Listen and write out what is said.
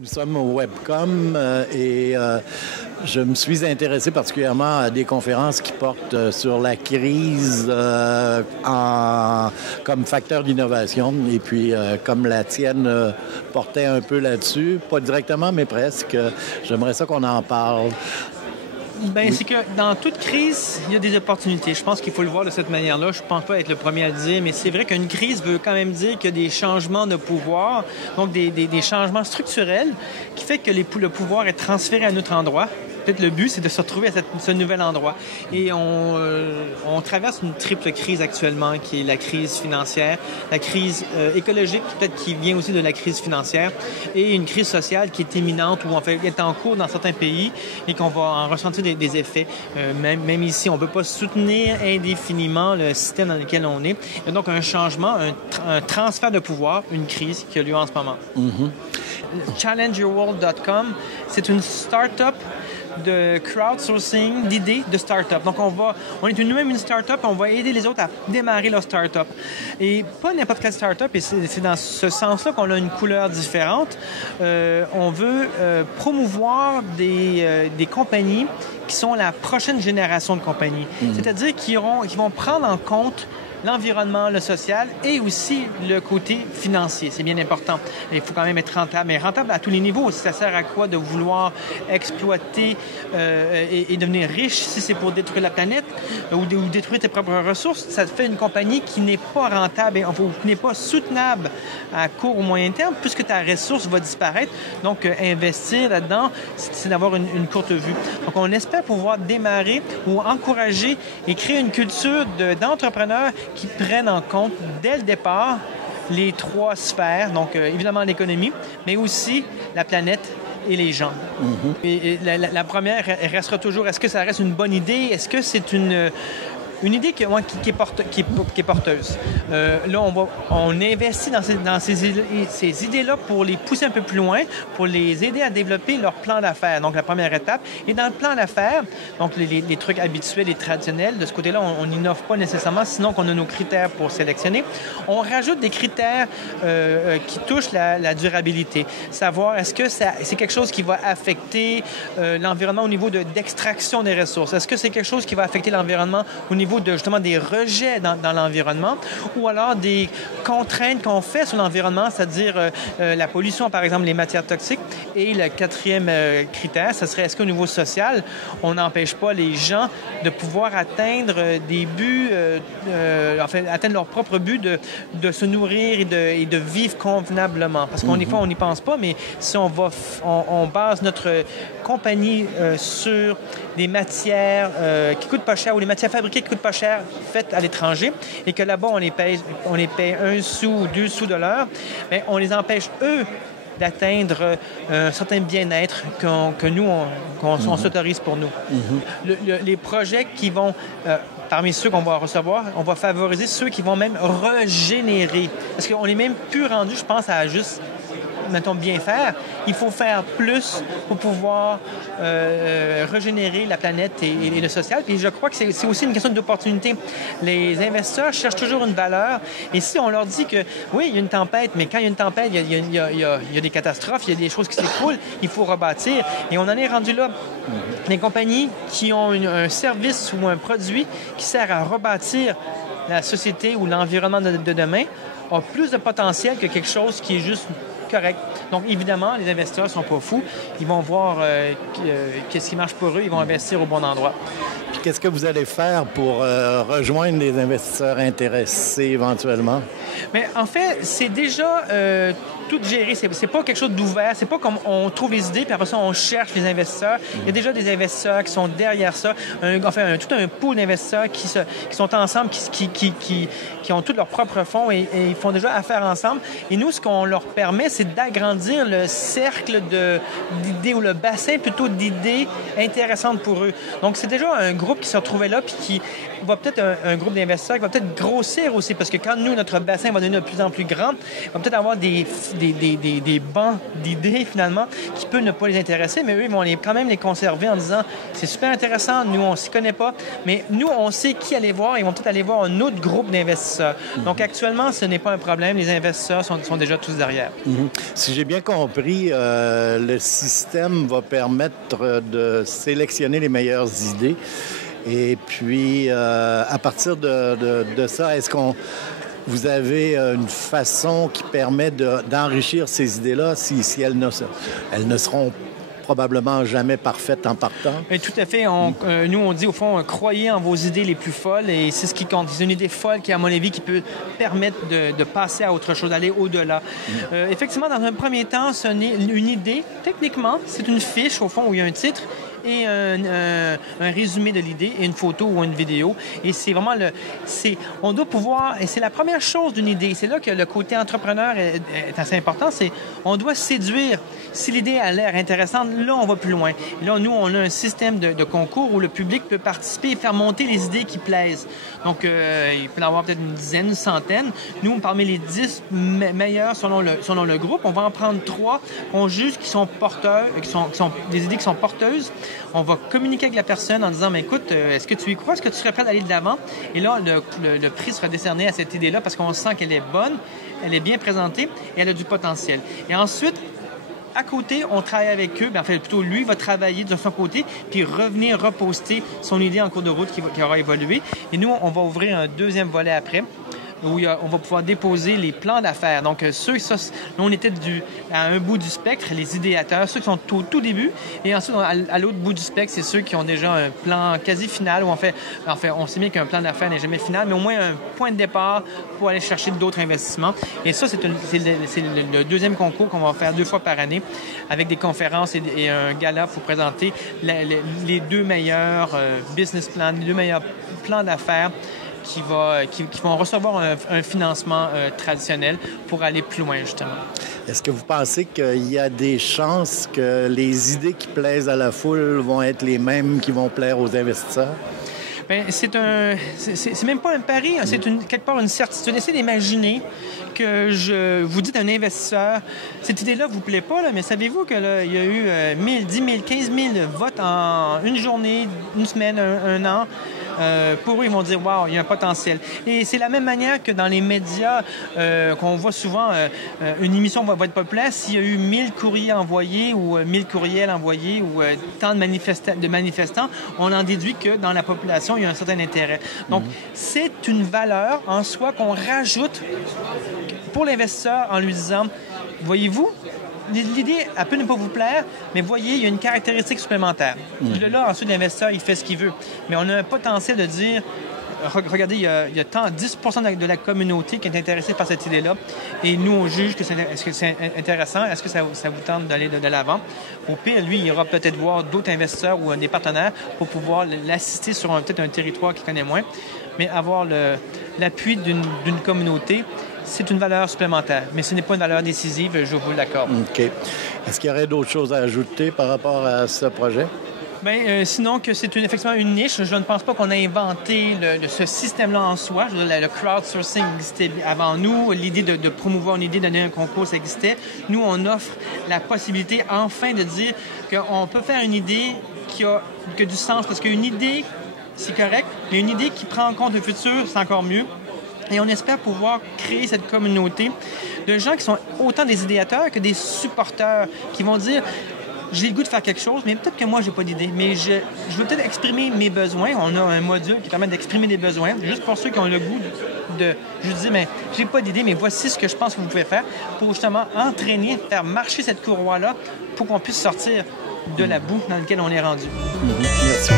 Nous sommes au Webcom et je me suis intéressé particulièrement à des conférences qui portent sur la crise comme facteur d'innovation. Et puis, comme la tienne portait un peu là-dessus, pas directement, mais presque, j'aimerais ça qu'on en parle. Bien, oui. C'est que dans toute crise, il y a des opportunités. Je pense qu'il faut le voir de cette manière-là. Je ne pense pas être le premier à le dire, mais c'est vrai qu'une crise veut quand même dire qu'il y a des changements de pouvoir, donc des changements structurels qui fait que le pouvoir est transféré à un autre endroit. Peut-être le but, c'est de se retrouver à ce nouvel endroit. Et on traverse une triple crise actuellement, qui est la crise financière, la crise écologique, peut-être qui vient aussi de la crise financière, et une crise sociale qui est imminente, ou en fait est en cours dans certains pays, et qu'on va en ressentir des effets. Même ici, on ne peut pas soutenir indéfiniment le système dans lequel on est. Il y a donc un changement, un transfert de pouvoir, une crise qui a lieu en ce moment. Mm-hmm. ChallengeYourWorld.com, c'est une start-up de crowdsourcing, d'idées de start-up. Donc, on est nous-mêmes une start-up, on va aider les autres à démarrer leur start-up. Et pas n'importe quelle start-up, et c'est dans ce sens-là qu'on a une couleur différente. On veut promouvoir des compagnies qui sont la prochaine génération de compagnies. Mm-hmm. C'est-à-dire qui vont prendre en compte l'environnement, le social et aussi le côté financier. C'est bien important. Il faut quand même être rentable, mais rentable à tous les niveaux. Ça sert à quoi de vouloir exploiter et devenir riche si c'est pour détruire la planète ou détruire tes propres ressources? Ça te fait une compagnie qui n'est pas rentable ou qui n'est pas soutenable à court ou moyen terme puisque ta ressource va disparaître. Donc, investir là-dedans, c'est d'avoir une courte vue. Donc, on espère pouvoir démarrer ou encourager et créer une culture d'entrepreneurs qui prennent en compte dès le départ les trois sphères, donc évidemment l'économie, mais aussi la planète et les gens. Mm-hmm. Et la première restera toujours, est-ce que ça reste une bonne idée? Est-ce que c'est une idée qui est porteuse. Là, on investit dans ces idées-là pour les pousser un peu plus loin, pour les aider à développer leur plan d'affaires. Donc, la première étape. Et dans le plan d'affaires, donc les trucs habituels et traditionnels, de ce côté-là, on n'innove pas nécessairement, sinon qu'on a nos critères pour sélectionner. On rajoute des critères qui touchent la durabilité. Savoir, est-ce que c'est quelque chose qui va affecter l'environnement au niveau d'extraction des ressources? Est-ce que c'est quelque chose qui va affecter l'environnement au niveau justement des rejets dans l'environnement ou alors des contraintes qu'on fait sur l'environnement, c'est-à-dire la pollution, par exemple, les matières toxiques. Et le quatrième critère, ce serait est-ce qu'au niveau social, on n'empêche pas les gens de pouvoir atteindre des buts, atteindre leur propre but de se nourrir et de vivre convenablement. Parce qu'on des fois, on n'y pense pas, mais si on base notre compagnie sur des matières qui coûtent pas cher ou les matières fabriquées qui coûtent pas cher faites à l'étranger et que là-bas, on les paye 1 sou ou 2 sous de l'heure, mais on les empêche, eux, d'atteindre un certain bien-être que nous, on s'autorise pour nous. Mm-hmm. Les projets qui vont, parmi ceux qu'on va recevoir, on va favoriser ceux qui vont même régénérer. Parce qu'on n'est même plus rendu, je pense, à juste mettons, bien faire, il faut faire plus pour pouvoir régénérer la planète et le social. Puis je crois que c'est aussi une question d'opportunité. Les investisseurs cherchent toujours une valeur. Et si on leur dit que, oui, il y a une tempête, mais quand il y a une tempête, il y a des catastrophes, il y a des choses qui s'écroulent, il faut rebâtir. Et on en est rendu là. Les compagnies qui ont un service ou un produit qui sert à rebâtir la société ou l'environnement de demain ont plus de potentiel que quelque chose qui est juste correct. Donc, évidemment, les investisseurs ne sont pas fous. Ils vont voir qu'est-ce qui marche pour eux. Ils vont investir au bon endroit. Puis, qu'est-ce que vous allez faire pour rejoindre les investisseurs intéressés éventuellement? Mais en fait, c'est déjà tout géré. C'est pas quelque chose d'ouvert. C'est pas comme on trouve les idées puis après ça, on cherche les investisseurs. Il y a déjà des investisseurs qui sont derrière ça. Tout un pool d'investisseurs qui sont ensemble, qui ont tous leurs propres fonds et ils font déjà affaire ensemble. Et nous, ce qu'on leur permet, c'est d'agrandir le cercle d'idées ou le bassin plutôt d'idées intéressantes pour eux. Donc, c'est déjà un groupe qui se retrouvait là puis qui va peut-être un groupe d'investisseurs qui va peut-être grossir aussi parce que quand nous, notre bassin va devenir de plus en plus grand, on va peut-être avoir des des bancs d'idées, finalement, qui peuvent ne pas les intéresser, mais eux, ils vont quand même les conserver en disant « C'est super intéressant, nous, on ne s'y connaît pas, mais nous, on sait qui aller voir, ils vont peut-être aller voir un autre groupe d'investisseurs. » Donc, actuellement, ce n'est pas un problème, les investisseurs sont déjà tous derrière. Si j'ai bien compris, le système va permettre de sélectionner les meilleures idées. Et puis, à partir de ça, est-ce qu'on... Vous avez une façon qui permet d'enrichir ces idées-là si elles ne seront probablement jamais parfaites en partant? Et tout à fait. Nous, on dit au fond, croyez en vos idées les plus folles et c'est ce qui compte. C'est une idée folle qui, à mon avis, qui peut permettre de passer à autre chose, d'aller au-delà. Effectivement, dans un premier temps, ce n'est une idée. Techniquement, c'est une fiche, au fond, où il y a un titre et un résumé de l'idée et une photo ou une vidéo. Et c'est vraiment on doit pouvoir, et c'est la première chose d'une idée, c'est là que le côté entrepreneur est assez important, c'est on doit séduire. Si l'idée a l'air intéressante, là, on va plus loin. Et là, nous, on a un système de concours où le public peut participer et faire monter les idées qui plaisent. Donc, il peut y en avoir peut-être une dizaine, une centaine. Nous, parmi les 10 meilleurs selon le groupe, on va en prendre 3 qu'on juge qui sont porteurs, qui sont des idées qui sont porteuses. On va communiquer avec la personne en disant, mais écoute, est-ce que tu y crois? Est-ce que tu serais prêt d'aller de l'avant? Et là, le prix sera décerné à cette idée-là parce qu'on sent qu'elle est bonne, elle est bien présentée et elle a du potentiel. Et ensuite, à côté, on travaille avec eux. Enfin, plutôt, lui va travailler de son côté puis revenir reposter son idée en cours de route qui aura évolué. Et nous, on va ouvrir un deuxième volet après où on va pouvoir déposer les plans d'affaires. Donc, là, on était à un bout du spectre, les idéateurs, ceux qui sont au tout début. Et ensuite, à l'autre bout du spectre, c'est ceux qui ont déjà un plan quasi final où on sait bien qu'un plan d'affaires n'est jamais final, mais au moins un point de départ pour aller chercher d'autres investissements. Et ça, c'est le deuxième concours qu'on va faire 2 fois par année avec des conférences et un gala pour présenter les 2 meilleurs business plans, les 2 meilleurs plans d'affaires qui vont recevoir un financement traditionnel pour aller plus loin, justement. Est-ce que vous pensez qu'il y a des chances que les idées qui plaisent à la foule vont être les mêmes qui vont plaire aux investisseurs? Bien, c'est même pas un pari, c'est quelque part une certitude. Essayez d'imaginer que vous dites à un investisseur, cette idée-là vous plaît pas, là, mais savez-vous qu'il y a eu 1000, 10 000, 15 000 votes en une journée, une semaine, un an? Pour eux, ils vont dire « Wow, il y a un potentiel ». Et c'est la même manière que dans les médias, qu'on voit souvent, une émission va être populaire. S'il y a eu 1000 courriers envoyés ou 1000 courriels envoyés ou tant de manifestants, on en déduit que dans la population, il y a un certain intérêt. Donc, c'est une valeur en soi qu'on rajoute pour l'investisseur en lui disant « Voyez-vous, l'idée, elle peut ne pas vous plaire, mais voyez, il y a une caractéristique supplémentaire. De là, ensuite, l'investisseur, il fait ce qu'il veut. Mais on a un potentiel de dire, regardez, il y a 10% de la communauté qui est intéressée par cette idée-là, et nous, on juge que est-ce que c'est intéressant, est-ce que ça vous tente d'aller de l'avant. Au pire, lui, il ira peut-être voir d'autres investisseurs ou des partenaires pour pouvoir l'assister sur peut-être un territoire qu'il connaît moins, mais avoir l'appui d'une communauté, c'est une valeur supplémentaire, mais ce n'est pas une valeur décisive, je vous l'accorde. OK. Est-ce qu'il y aurait d'autres choses à ajouter par rapport à ce projet? Bien, sinon que c'est effectivement une niche. Je ne pense pas qu'on a inventé ce système-là en soi. Le crowdsourcing existait avant nous. L'idée de promouvoir une idée, de donner un concours, ça existait. Nous, on offre la possibilité enfin de dire qu'on peut faire une idée qui a du sens. Parce qu'une idée, c'est correct, mais une idée qui prend en compte le futur, c'est encore mieux. Et on espère pouvoir créer cette communauté de gens qui sont autant des idéateurs que des supporters qui vont dire « J'ai le goût de faire quelque chose, mais peut-être que moi, j'ai pas d'idée. Mais je veux peut-être exprimer mes besoins. » On a un module qui permet d'exprimer des besoins, juste pour ceux qui ont le goût de je dis, mais j'ai pas d'idée, mais voici ce que je pense que vous pouvez faire pour justement entraîner, faire marcher cette courroie-là pour qu'on puisse sortir de la boue dans laquelle on est rendu. Merci.